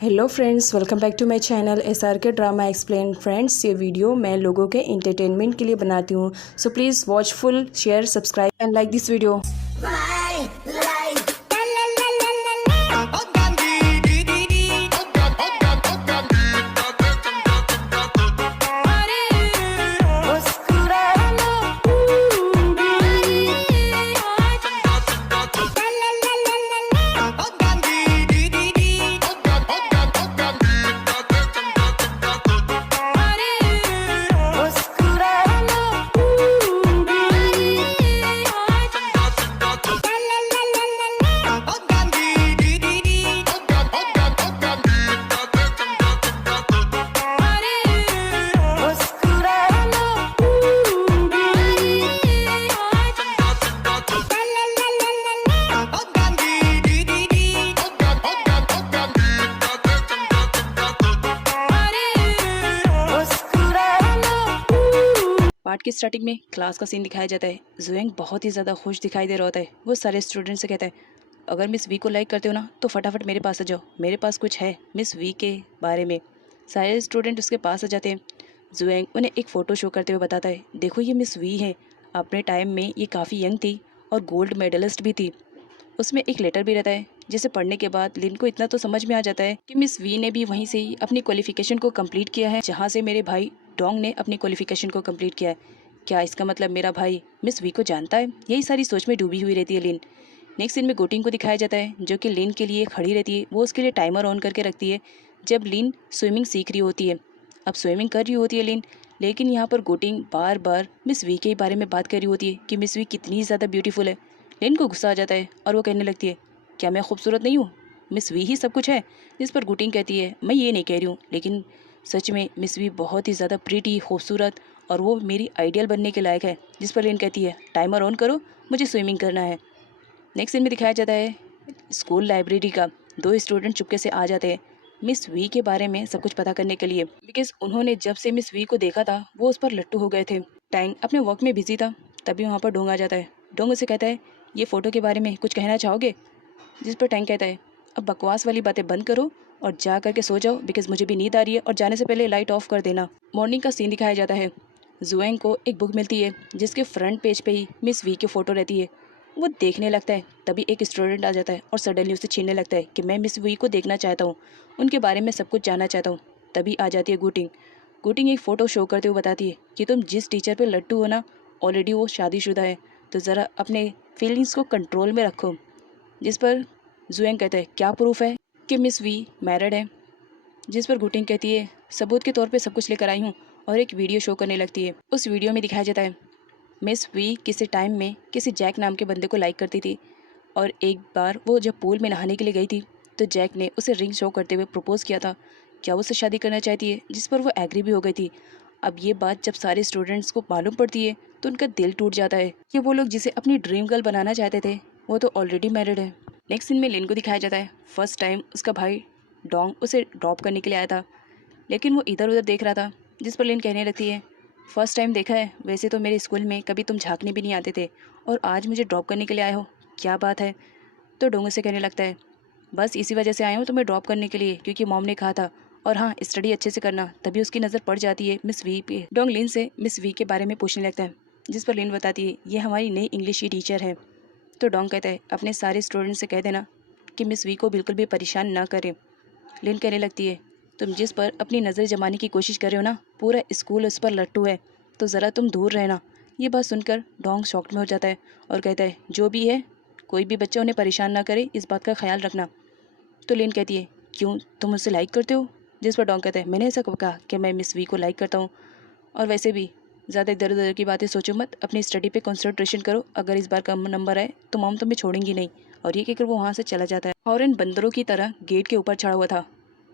Hello friends, welcome back to my channel SRK drama explain. Friends, ये video मैं लोगों के एंटरटेनमेंट के लिए बनाती हूँ, so please watch full, share, subscribe and like this video. Part की स्टार्टिंग में क्लास का सीन दिखाया जाता है। जुएंग बहुत ही ज़्यादा खुश दिखाई दे रहा होता है। वो सारे स्टूडेंट से कहता है, अगर मिस वी को लाइक करते हो ना तो फटाफट मेरे पास आ जाओ, मेरे पास कुछ है मिस वी के बारे में। सारे स्टूडेंट उसके पास आ जाते हैं। जुएंग उन्हें एक फ़ोटो शो करते हुए बताता है, देखो ये मिस वी है, अपने टाइम में ये काफ़ी यंग थी और गोल्ड मेडलिस्ट भी थी। उसमें एक लेटर भी रहता है जिसे पढ़ने के बाद लिन को इतना तो समझ में आ जाता है कि मिस वी ने भी वहीं से ही अपनी क्वालिफिकेशन को कंप्लीट किया है जहाँ से मेरे भाई डोंग ने अपनी क्वालिफिकेशन को कंप्लीट किया है। क्या इसका मतलब मेरा भाई मिस वी को जानता है? यही सारी सोच में डूबी हुई रहती है लिन। नेक्स्ट सीन में गोटिंग को दिखाया जाता है जो कि लिन के लिए खड़ी रहती है। वो उसके लिए टाइमर ऑन करके रखती है जब लिन स्विमिंग सीख रही होती है। अब स्विमिंग कर रही होती है लिन, लेकिन यहाँ पर गोटिंग बार बार मिस वी के बारे में बात कर रही होती है कि मिस वी कितनी ज़्यादा ब्यूटीफुल है। लिन को गुस्सा आ जाता है और वो कहने लगती है, क्या मैं खूबसूरत नहीं हूँ? मिस वी ही सब कुछ है। जिस पर गोटिंग कहती है, मैं ये नहीं कह रही हूँ, लेकिन सच में मिस वी बहुत ही ज़्यादा प्रीटी, खूबसूरत और वो मेरी आइडियल बनने के लायक है। जिस पर लिन कहती है, टाइमर ऑन करो, मुझे स्विमिंग करना है। नेक्स्ट सीन में दिखाया जाता है स्कूल लाइब्रेरी का। दो स्टूडेंट चुपके से आ जाते हैं मिस वी के बारे में सब कुछ पता करने के लिए, बिकॉज उन्होंने जब से मिस वी को देखा था वो उस पर लट्टू हो गए थे। टैंग अपने वर्क में बिजी था, तभी वहाँ पर डोंग आ जाता है। डोंग उसे कहता है, ये फ़ोटो के बारे में कुछ कहना चाहोगे? जिस पर टैंग कहता है, अब बकवास वाली बातें बंद करो और जा करके सो जाओ, बिकॉज मुझे भी नींद आ रही है और जाने से पहले लाइट ऑफ कर देना। मॉर्निंग का सीन दिखाया जाता है। जुएंग को एक बुक मिलती है जिसके फ्रंट पेज पे ही मिस वी की फ़ोटो रहती है। वो देखने लगता है, तभी एक स्टूडेंट आ जाता है और सडनली उसे छीनने लगता है कि मैं मिस वी को देखना चाहता हूँ, उनके बारे में सब कुछ जानना चाहता हूँ। तभी आ जाती है गुटिंग। गुटिंग एक फ़ोटो शो करते हुए बताती है कि तुम जिस टीचर पे लट्टू हो ना, ऑलरेडी वो शादीशुदा है, तो ज़रा अपने फीलिंग्स को कंट्रोल में रखो। जिस पर जुएंग कहता है, क्या प्रूफ है कि मिस वी मैरिड है? जिस पर गुटिंग कहती है, सबूत के तौर पे सब कुछ लेकर आई हूँ, और एक वीडियो शो करने लगती है। उस वीडियो में दिखाया जाता है मिस वी किसी टाइम में किसी जैक नाम के बंदे को लाइक करती थी, और एक बार वो जब पूल में नहाने के लिए गई थी तो जैक ने उसे रिंग शो करते हुए प्रपोज किया था, क्या वो उससे शादी करना चाहती है? जिस पर वो एग्री भी हो गई थी। अब ये बात जब सारे स्टूडेंट्स को मालूम पड़ती है तो उनका दिल टूट जाता है कि वो लोग जिसे अपनी ड्रीम गर्ल बनाना चाहते थे वो तो ऑलरेडी मैरिड है। नेक्स्ट सीन में लिन को दिखाया जाता है। फर्स्ट टाइम उसका भाई डोंग उसे ड्रॉप करने के लिए आया था, लेकिन वो इधर उधर देख रहा था। जिस पर लिन कहने लगती है, फर्स्ट टाइम देखा है, वैसे तो मेरे स्कूल में कभी तुम झांकने भी नहीं आते थे और आज मुझे ड्रॉप करने के लिए आए हो, क्या बात है? तो डोंग से कहने लगता है, बस इसी वजह से आया हूँ तुम्हें ड्रॉप करने के लिए, क्योंकि मॉम ने कहा था, और हाँ स्टडी अच्छे से करना। तभी उसकी नज़र पड़ जाती है मिस वी पे। डोंग लिन से मिस वी के बारे में पूछने लगता है, जिस पर लिन बताती है, ये हमारी नई इंग्लिश की टीचर है। तो डोंग कहता है, अपने सारे स्टूडेंट से कह देना कि मिस वी को बिल्कुल भी परेशान ना करें। लिन कहने लगती है, तुम जिस पर अपनी नज़र जमाने की कोशिश कर रहे हो ना, पूरा स्कूल उस पर लट्टू है, तो ज़रा तुम दूर रहना। ये बात सुनकर डोंग शॉक्ड में हो जाता है और कहता है, जो भी है, कोई भी बच्चा उन्हें परेशान ना करे, इस बात का ख्याल रखना। तो लिन कहती है, क्यों, तुम मुझसे लाइक करते हो? जिस पर डोंग कहता है, मैंने ऐसा कब कहा कि मैं मिस वी को लाइक करता हूँ? और वैसे भी ज़्यादा इधर उधर की बातें सोचो मत, अपनी स्टडी पे कंसंट्रेशन करो, अगर इस बार कम नंबर आए तो मॉम तुम्हें छोड़ेंगी नहीं। और ये कहकर वो वहाँ से चला जाता है। और इन बंदरों की तरह गेट के ऊपर चढ़ा हुआ था।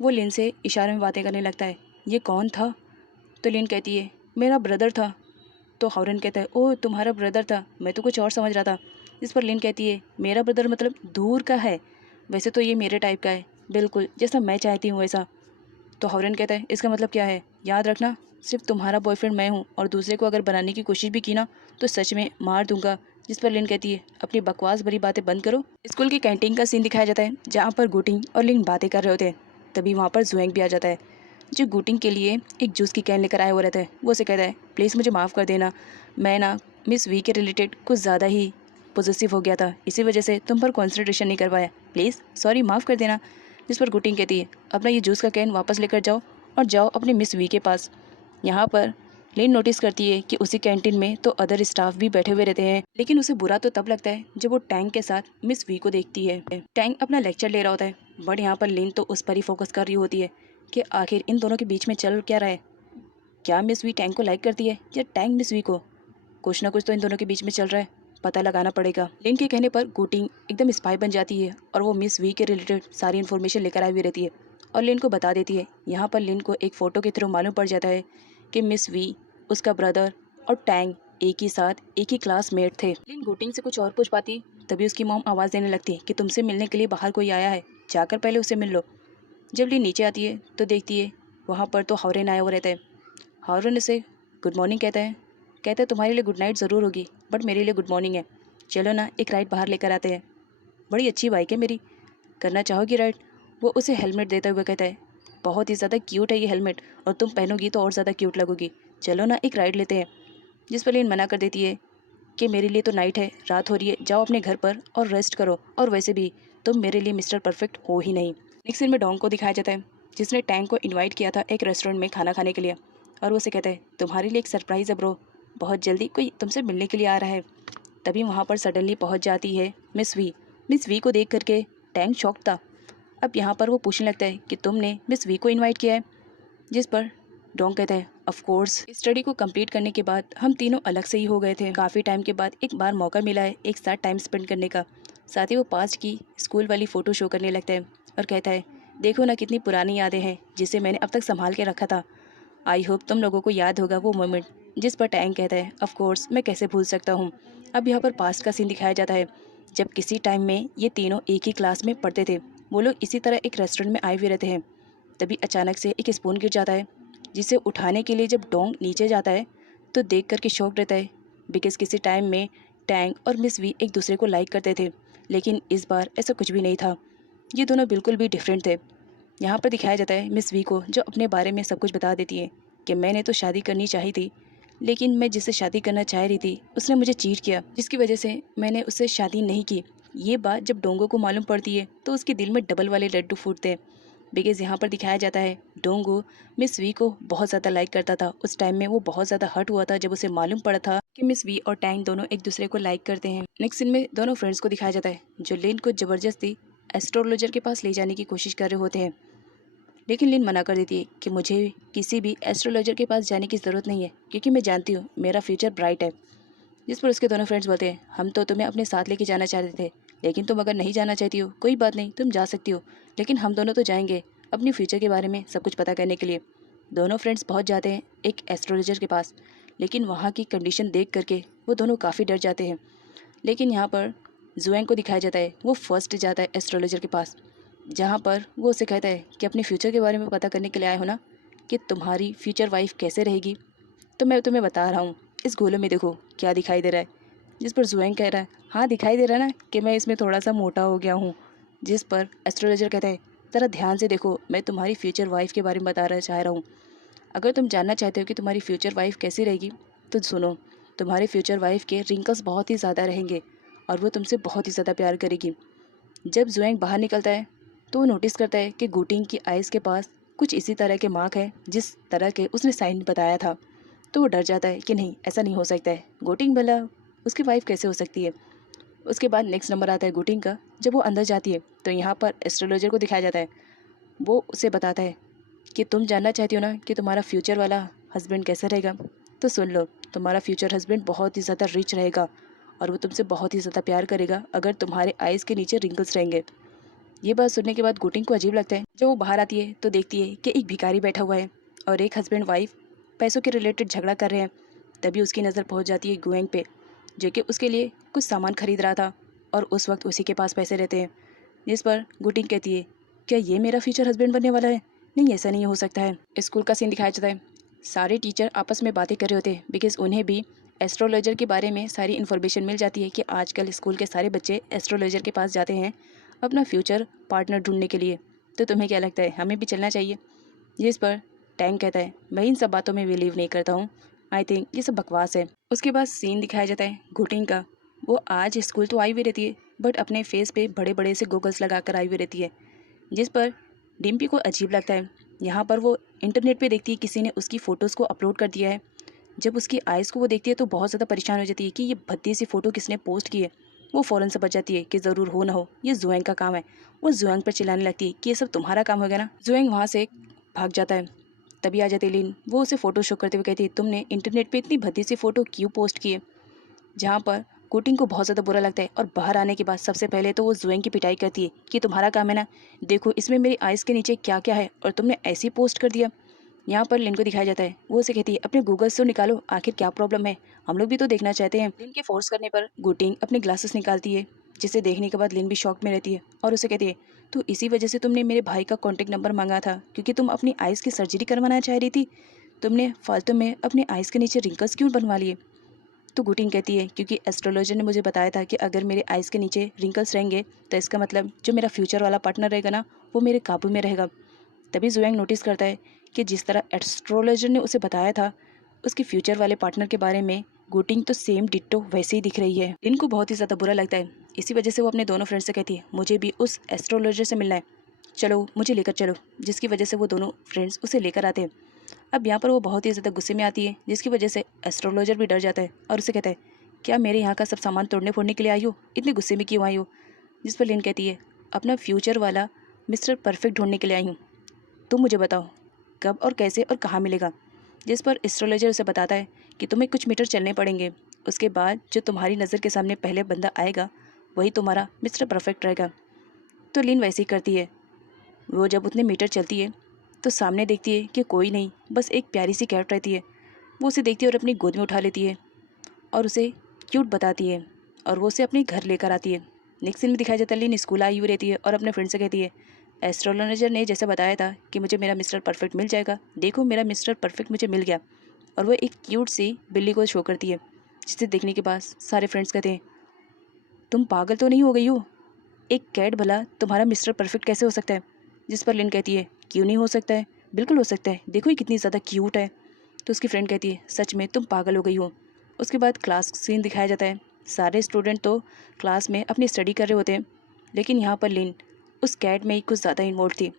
वो लिन से इशारे में बातें करने लगता है, ये कौन था? तो लिन कहती है, मेरा ब्रदर था। तो हॉरन कहता है, ओह तुम्हारा ब्रदर था, मैं तो कुछ और समझ रहा था। इस पर लिन कहती है, मेरा ब्रदर मतलब दूर का है, वैसे तो ये मेरे टाइप का है, बिल्कुल जैसा मैं चाहती हूँ वैसा। तो हॉरन कहता है, इसका मतलब क्या है? याद रखना, सिर्फ तुम्हारा बॉयफ्रेंड मैं हूँ, और दूसरे को अगर बनाने की कोशिश भी की ना तो सच में मार दूंगा। जिस पर लिन कहती है, अपनी बकवास भरी बातें बंद करो। स्कूल की कैंटीन का सीन दिखाया जाता है जहाँ पर गुटिंग और लिन बातें कर रहे होते हैं। तभी वहाँ पर जुएंग भी आ जाता है, जो गुटिंग के लिए एक जूस की कैन लेकर आया हुआ रहता है। वो उसे कहता है, प्लीज़ मुझे माफ़ कर देना, मैं ना मिस वी के रिलेटेड कुछ ज़्यादा ही पॉजिटिव हो गया था, इसी वजह से तुम पर कॉन्सेंट्रेशन नहीं कर पाया, प्लीज़ सॉरी माफ़ कर देना। जिस पर गुटिंग कहती है, अपना ये जूस का कैन वापस लेकर जाओ और जाओ अपने मिस वी के पास। यहाँ पर लिन नोटिस करती है कि उसी कैंटीन में तो अदर स्टाफ भी बैठे हुए रहते हैं, लेकिन उसे बुरा तो तब लगता है जब वो टैंग के साथ मिस वी को देखती है। टैंग अपना लेक्चर ले रहा होता है, बट यहाँ पर लिन तो उस पर ही फोकस कर रही होती है कि आखिर इन दोनों के बीच में चल क्या रहा है। क्या मिस वी टैंग को लाइक करती है या टैंग मिस वी को? कुछ ना कुछ तो इन दोनों के बीच में चल रहा है, पता लगाना पड़ेगा। लिन के कहने पर गुटिंग एकदम स्पाई बन जाती है और वो मिस वी के रिलेटेड सारी इन्फॉर्मेशन लेकर आई हुई रहती है और लिन को बता देती है। यहाँ पर लिन को एक फ़ोटो के थ्रू मालूम पड़ जाता है कि मिस वी, उसका ब्रदर और टैंग एक ही साथ एक ही क्लासमेट थे। लिन गुटिंग से कुछ और पूछ पाती, तभी उसकी मॉम आवाज़ देने लगती है कि तुमसे मिलने के लिए बाहर कोई आया है, जाकर पहले उससे मिल लो। जब लिन नीचे आती है तो देखती है वहाँ पर तो हावरेन आया हुआ रहता है। हावरेन उसे गुड मॉर्निंग कहता है तुम्हारे लिए गुड नाइट ज़रूर होगी, बट मेरे लिए गुड मॉर्निंग है। चलो ना एक राइड बाहर लेकर आते हैं, बड़ी अच्छी बाइक है मेरी, करना चाहोगी राइड? वो उसे हेलमेट देते हुए कहता है, बहुत ही ज़्यादा क्यूट है ये हेलमेट, और तुम पहनोगी तो और ज़्यादा क्यूट लगोगी, चलो ना एक राइड लेते हैं। जिस पर लिन मना कर देती है कि मेरे लिए तो नाइट है, रात हो रही है, जाओ अपने घर पर और रेस्ट करो, और वैसे भी तुम मेरे लिए मिस्टर परफेक्ट हो ही नहीं। नेक्स्ट सीन में डोंग को दिखाया जाता है, जिसने टैंग को इनवाइट किया था एक रेस्टोरेंट में खाना खाने के लिए, और वो उसे कहता है तुम्हारे लिए एक सरप्राइज़ है ब्रो, बहुत जल्दी कोई तुमसे मिलने के लिए आ रहा है। तभी वहाँ पर सडनली पहुँच जाती है मिस वी। मिस वी को देख करके टैंग शॉक था। अब यहाँ पर वो पूछने लगता है कि तुमने मिस वी को इनवाइट किया है? जिस पर डोंग कहता है, ऑफ कोर्स स्टडी को कंप्लीट करने के बाद हम तीनों अलग से ही हो गए थे, काफ़ी टाइम के बाद एक बार मौका मिला है एक साथ टाइम स्पेंड करने का। साथ ही वो पास्ट की स्कूल वाली फ़ोटो शो करने लगता है और कहता है, देखो ना कितनी पुरानी यादें हैं जिसे मैंने अब तक संभाल के रखा था, आई होप तुम लोगों को याद होगा वो मोमेंट। जिस पर टैंग कहता है, ऑफ कोर्स मैं कैसे भूल सकता हूँ। अब यहाँ पर पास्ट का सीन दिखाया जाता है, जब किसी टाइम में ये तीनों एक ही क्लास में पढ़ते थे। वो लोग इसी तरह एक रेस्टोरेंट में आए हुए रहते हैं। तभी अचानक से एक स्पून गिर जाता है, जिसे उठाने के लिए जब डोंग नीचे जाता है तो देख करके शॉक रहता है, बिकॉज किसी टाइम में टैंग और मिस वी एक दूसरे को लाइक करते थे, लेकिन इस बार ऐसा कुछ भी नहीं था, ये दोनों बिल्कुल भी डिफरेंट थे। यहाँ पर दिखाया जाता है मिस वी को, जो अपने बारे में सब कुछ बता देती है कि मैंने तो शादी करनी चाहिए थी, लेकिन मैं जिससे शादी करना चाह रही थी उसने मुझे चीट किया, जिसकी वजह से मैंने उससे शादी नहीं की। ये बात जब डोंगो को मालूम पड़ती है तो उसके दिल में डबल वाले लड्डू फूटते हैं, बिकॉज यहाँ पर दिखाया जाता है डोंगो मिस वी को बहुत ज़्यादा लाइक करता था। उस टाइम में वो बहुत ज़्यादा हर्ट हुआ था जब उसे मालूम पड़ा था कि मिस वी और टैंग दोनों एक दूसरे को लाइक करते हैं। नेक्स्ट सीन में दोनों फ्रेंड्स को दिखाया जाता है, जो लिन को ज़बरदस्ती एस्ट्रोलॉजर के पास ले जाने की कोशिश कर रहे होते हैं, लेकिन लिन मना कर देती है कि मुझे किसी भी एस्ट्रोलॉजर के पास जाने की ज़रूरत नहीं है, क्योंकि मैं जानती हूँ मेरा फ्यूचर ब्राइट है। जिस पर उसके दोनों फ्रेंड्स बोलते हैं, हम तो तुम्हें अपने साथ लेके जाना चाहते थे, लेकिन तुम अगर नहीं जाना चाहती हो कोई बात नहीं, तुम जा सकती हो, लेकिन हम दोनों तो जाएंगे अपनी फ्यूचर के बारे में सब कुछ पता करने के लिए। दोनों फ्रेंड्स पहुंच जाते हैं एक एस्ट्रोलॉजर के पास, लेकिन वहाँ की कंडीशन देख करके वो दोनों काफ़ी डर जाते हैं। लेकिन यहाँ पर जुएंग को दिखाया जाता है, वो फर्स्ट जाता है एस्ट्रोलॉजर के पास, जहाँ पर वो उसे कहता है कि अपने फ्यूचर के बारे में पता करने के लिए आए हो ना, कि तुम्हारी फ्यूचर वाइफ कैसे रहेगी, तो मैं तुम्हें बता रहा हूँ, इस गोले में देखो क्या दिखाई दे रहा है। जिस पर जुएंग कह रहा है, हाँ दिखाई दे रहा है ना कि मैं इसमें थोड़ा सा मोटा हो गया हूँ। जिस पर एस्ट्रोलॉजर कहता है, ज़रा ध्यान से देखो, मैं तुम्हारी फ्यूचर वाइफ के बारे में चाह रहा हूँ। अगर तुम जानना चाहते हो कि तुम्हारी फ्यूचर वाइफ कैसी रहेगी तो सुनो, तुम्हारे फ्यूचर वाइफ के रिंकल्स बहुत ही ज़्यादा रहेंगे और वो तुमसे बहुत ही ज़्यादा प्यार करेगी। जब जुएंग बाहर निकलता है तो वो नोटिस करता है कि गुटिंग की आइज़ के पास कुछ इसी तरह के मार्क है जिस तरह के उसने साइन बताया था। तो वो डर जाता है कि नहीं, ऐसा नहीं हो सकता है, गुटिंग भला उसकी वाइफ कैसे हो सकती है। उसके बाद नेक्स्ट नंबर आता है गुटिंग का। जब वो अंदर जाती है तो यहाँ पर एस्ट्रोलॉजर को दिखाया जाता है, वो उसे बताता है कि तुम जानना चाहती हो ना कि तुम्हारा फ्यूचर वाला हस्बैंड कैसा रहेगा, तो सुन लो, तुम्हारा फ्यूचर हस्बैंड बहुत ही ज़्यादा रिच रहेगा और वो तुमसे बहुत ही ज़्यादा प्यार करेगा अगर तुम्हारे आइज़ के नीचे रिंकल्स रहेंगे। ये बात सुनने के बाद गुटिंग को अजीब लगता है। जब वो बाहर आती है तो देखती है कि एक भिखारी बैठा हुआ है और एक हस्बैंड वाइफ पैसों के रिलेटेड झगड़ा कर रहे हैं। तभी उसकी नज़र पहुंच जाती है गुएंग पे, जो कि उसके लिए कुछ सामान खरीद रहा था और उस वक्त उसी के पास पैसे रहते हैं। जिस पर गुटिंग कहती है, क्या ये मेरा फ्यूचर हस्बैंड बनने वाला है? नहीं, ऐसा नहीं हो सकता है। स्कूल का सीन दिखाया जाता है, सारे टीचर आपस में बातें कर रहे होते हैं, बिकॉज उन्हें भी एस्ट्रोलॉजर के बारे में सारी इन्फॉर्मेशन मिल जाती है कि आजकल स्कूल के सारे बच्चे एस्ट्रोलॉजर के पास जाते हैं अपना फ्यूचर पार्टनर ढूंढने के लिए। तो तुम्हें क्या लगता है हमें भी चलना चाहिए? जिस पर टैंक कहता है मैं इन सब बातों में बिलीव नहीं करता हूँ, आई थिंक ये सब बकवास है। उसके बाद सीन दिखाया जाता है घुटिंग का। वो आज स्कूल तो आई हुई रहती है बट अपने फेस पे बड़े बड़े से गोगल्स लगा कर आई हुई रहती है, जिस पर डिम्पी को अजीब लगता है। यहाँ पर वो इंटरनेट पे देखती है किसी ने उसकी फ़ोटोज़ को अपलोड कर दिया है। जब उसकी आइज़ को वो देखती है तो बहुत ज़्यादा परेशान हो जाती है कि ये भद्दी सी फ़ोटो किसने पोस्ट की है। वो फ़ौरन से बच जाती है कि ज़रूर हो ना हो ये जुएंग का काम है। वो जुएंग पर चिल्लाने लगती है कि ये सब तुम्हारा काम हो गया ना। जुएंग वहाँ से भाग जाता है। तभी आ जाती है लीन। वो उसे फ़ोटो शो करते हुए कहती है तुमने इंटरनेट पे इतनी भद्दी सी फ़ोटो क्यों पोस्ट की है? जहाँ पर कोटिंग को बहुत ज़्यादा बुरा लगता है और बाहर आने के बाद सबसे पहले तो वो जुएंग की पिटाई करती है कि तुम्हारा काम है ना, देखो इसमें मेरी आइज़ के नीचे क्या क्या है और तुमने ऐसे ही पोस्ट कर दिया। यहाँ पर लिन को दिखाया जाता है। वो उसे कहती है अपने गूगल से निकालो आखिर क्या प्रॉब्लम है, हम लोग भी तो देखना चाहते हैं। लिन के फोर्स करने पर गुटिंग अपने ग्लासेस निकालती है, जिसे देखने के बाद लिन भी शॉक में रहती है और उसे कहती है तो इसी वजह से तुमने मेरे भाई का कॉन्टैक्ट नंबर मांगा था क्योंकि तुम अपनी आइज़ की सर्जरी करवाना चाह रही थी। तुमने फालतू में अपनी आइज़ के नीचे रिंकल्स क्यों बनवा लिए? तो गुटिंग कहती है क्योंकि एस्ट्रोलॉजर ने मुझे बताया था कि अगर मेरे आइज़ के नीचे रिंकल्स रहेंगे तो इसका मतलब जो मेरा फ्यूचर वाला पार्टनर रहेगा ना वो मेरे काबू में रहेगा। तभी जुएंग नोटिस करता है कि जिस तरह एस्ट्रोलॉजर ने उसे बताया था उसके फ्यूचर वाले पार्टनर के बारे में, गुटिंग तो सेम डिट्टो वैसे ही दिख रही है। इनको बहुत ही ज़्यादा बुरा लगता है। इसी वजह से वो अपने दोनों फ्रेंड से कहती है मुझे भी उस एस्ट्रोलॉजर से मिलना है, चलो मुझे लेकर चलो। जिसकी वजह से वो दोनों फ्रेंड्स उसे लेकर आते हैं। अब यहाँ पर वो बहुत ही ज़्यादा गुस्से में आती है, जिसकी वजह से एस्ट्रोलॉजर भी डर जाता है और उसे कहता है क्या मेरे यहाँ का सब सामान तोड़ने फोड़ने के लिए आई हो, इतने गुस्से में क्यों आई हो? जिस पर लिन कहती है अपना फ्यूचर वाला मिस्टर परफेक्ट ढूंढने के लिए आई हूँ, तुम मुझे बताओ कब और कैसे और कहाँ मिलेगा? जिस पर एस्ट्रोलॉजर उसे बताता है कि तुम्हें कुछ मीटर चलने पड़ेंगे, उसके बाद जो तुम्हारी नज़र के सामने पहले बंदा आएगा वही तुम्हारा मिस्टर परफेक्ट रहेगा। तो लिन वैसे ही करती है। वो जब उतने मीटर चलती है तो सामने देखती है कि कोई नहीं, बस एक प्यारी सी कैट रहती है। वो उसे देखती है और अपनी गोद में उठा लेती है और उसे क्यूट बताती है और वो उसे अपने घर लेकर आती है। नेक्स्ट सीन में दिखाया जाता है लिन स्कूल आई हुई रहती है और अपने फ्रेंड से कहती है एस्ट्रोलॉजर ने जैसे बताया था कि मुझे मेरा मिस्टर परफेक्ट मिल जाएगा, देखो मेरा मिस्टर परफेक्ट मुझे मिल गया। और वो एक क्यूट सी बिल्ली को शो करती है, जिसे देखने के बाद सारे फ्रेंड्स कहते हैं तुम पागल तो नहीं हो गई हो, एक कैट भला तुम्हारा मिस्टर परफेक्ट कैसे हो सकता है? जिस पर लिन कहती है क्यों नहीं हो सकता है, बिल्कुल हो सकता है, देखो ये कितनी ज़्यादा क्यूट है। तो उसकी फ्रेंड कहती है सच में तुम पागल हो गई हो। उसके बाद क्लास सीन दिखाया जाता है। सारे स्टूडेंट तो क्लास में अपनी स्टडी कर रहे होते हैं, लेकिन यहाँ पर लिन उस कैट में ही कुछ ज़्यादा इन्वॉल्व थी।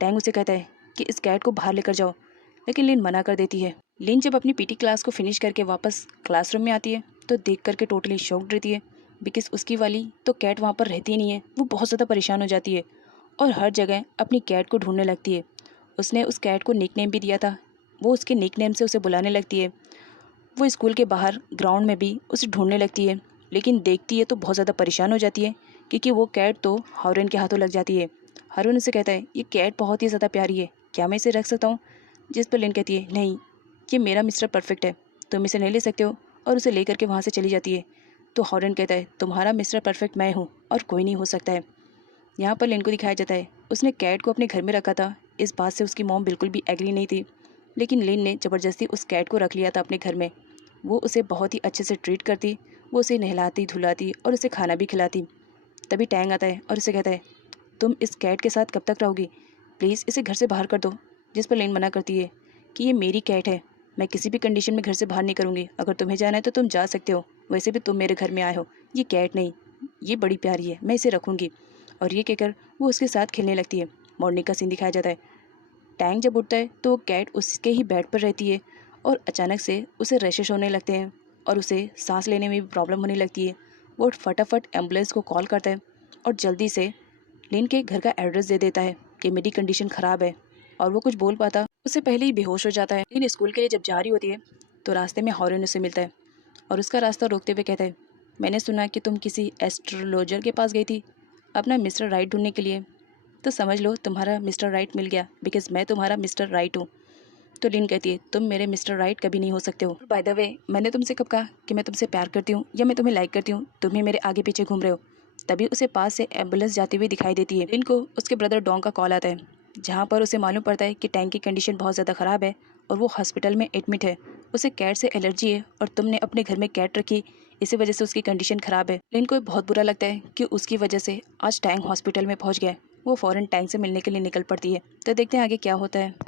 टैंग उसे कहता है कि इस कैट को बाहर लेकर जाओ, लेकिन लिन मना कर देती है। लिन जब अपनी पीटी क्लास को फिनिश करके वापस क्लासरूम में आती है तो देख करके टोटली शॉक्ड रहती है, बिकॉज उसकी वाली तो कैट वहाँ पर रहती ही नहीं है। वो बहुत ज़्यादा परेशान हो जाती है और हर जगह अपनी कैट को ढूंढने लगती है। उसने उस कैट को निकनेम भी दिया था, वो उसके निकनेम से उसे बुलाने लगती है। वो स्कूल के बाहर ग्राउंड में भी उसे ढूंढने लगती है, लेकिन देखती है तो बहुत ज़्यादा परेशान हो जाती है क्योंकि वो कैट तो हारून के हाथों लग जाती है। हारून उसे कहता है ये कैट बहुत ही ज़्यादा प्यारी है, क्या मैं इसे रख सकता हूँ? जिस पर लिन कहती है नहीं, ये मेरा मिस्टर परफेक्ट है, तुम इसे नहीं ले सकते हो, और उसे लेकर के वहाँ से चली जाती है। तो हारून कहता है तुम्हारा मिस्टर परफेक्ट मैं हूँ और कोई नहीं हो सकता है। यहाँ पर लिन को दिखाया जाता है उसने कैट को अपने घर में रखा था। इस बात से उसकी मॉम बिल्कुल भी एग्री नहीं थी, लेकिन लिन ने ज़बरदस्ती उस कैट को रख लिया था अपने घर में। वो उसे बहुत ही अच्छे से ट्रीट करती, वो उसे नहलाती धुलाती और उसे खाना भी खिलाती। तभी टैंग आता है और उसे कहता है तुम इस कैट के साथ कब तक रहोगी, प्लीज़ इसे घर से बाहर कर दो। जिस पर लिन मना करती है कि ये मेरी कैट है, मैं किसी भी कंडीशन में घर से बाहर नहीं करूँगी, अगर तुम्हें जाना है तो तुम जा सकते हो, वैसे भी तुम मेरे घर में आए हो, ये कैट नहीं, ये बड़ी प्यारी है, मैं इसे रखूँगी। और ये कहकर वो उसके साथ खेलने लगती है। मॉर्निंग का सीन दिखाया जाता है। टैंक जब उठता है तो वो कैट उसके ही बेड पर रहती है और अचानक से उसे रैशेस होने लगते हैं और उसे सांस लेने में भी प्रॉब्लम होने लगती है। वो फटाफट एम्बुलेंस को कॉल करता है और जल्दी से लिन के घर का एड्रेस दे देता है कि मेरी कंडीशन ख़राब है, और वो कुछ बोल पाता उससे पहले ही बेहोश हो जाता है। लिन स्कूल के लिए जब जा रही होती है तो रास्ते में हॉरन उसे मिलता है और उसका रास्ता रोकते हुए कहता है मैंने सुना कि तुम किसी एस्ट्रोलॉजर के पास गई थी अपना मिस्टर राइट ढूंढने के लिए, तो समझ लो तुम्हारा मिस्टर राइट मिल गया, बिकॉज मैं तुम्हारा मिस्टर राइट हूँ। तो लिन कहती है तुम मेरे मिस्टर राइट कभी नहीं हो सकते हो। बाय द वे मैंने तुमसे कब कहा कि मैं तुमसे प्यार करती हूँ या मैं तुम्हें लाइक करती हूँ, तुम ही मेरे आगे पीछे घूम रहे हो। तभी उसे पास से एम्बुलेंस जाती हुई दिखाई देती है। लिन को उसके ब्रदर डॉन का कॉल आता है, जहाँ पर उसे मालूम पड़ता है कि टैंक की कंडीशन बहुत ज़्यादा ख़राब है और वो हॉस्पिटल में एडमिट है। उसे कैट से एलर्जी है और तुमने अपने घर में कैट रखी, इसी वजह से उसकी कंडीशन ख़राब है। लिन को बहुत बुरा लगता है कि उसकी वजह से आज टैंक हॉस्पिटल में पहुँच गया वो फ़ौरन टैंक से मिलने के लिए निकल पड़ती है। तो देखते हैं आगे क्या होता है।